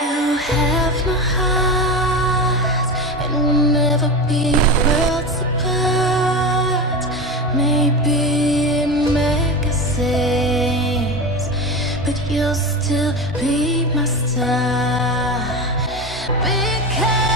You have no heart, and we'll never be worlds apart. Maybe in magazines, but you'll still be my star. Because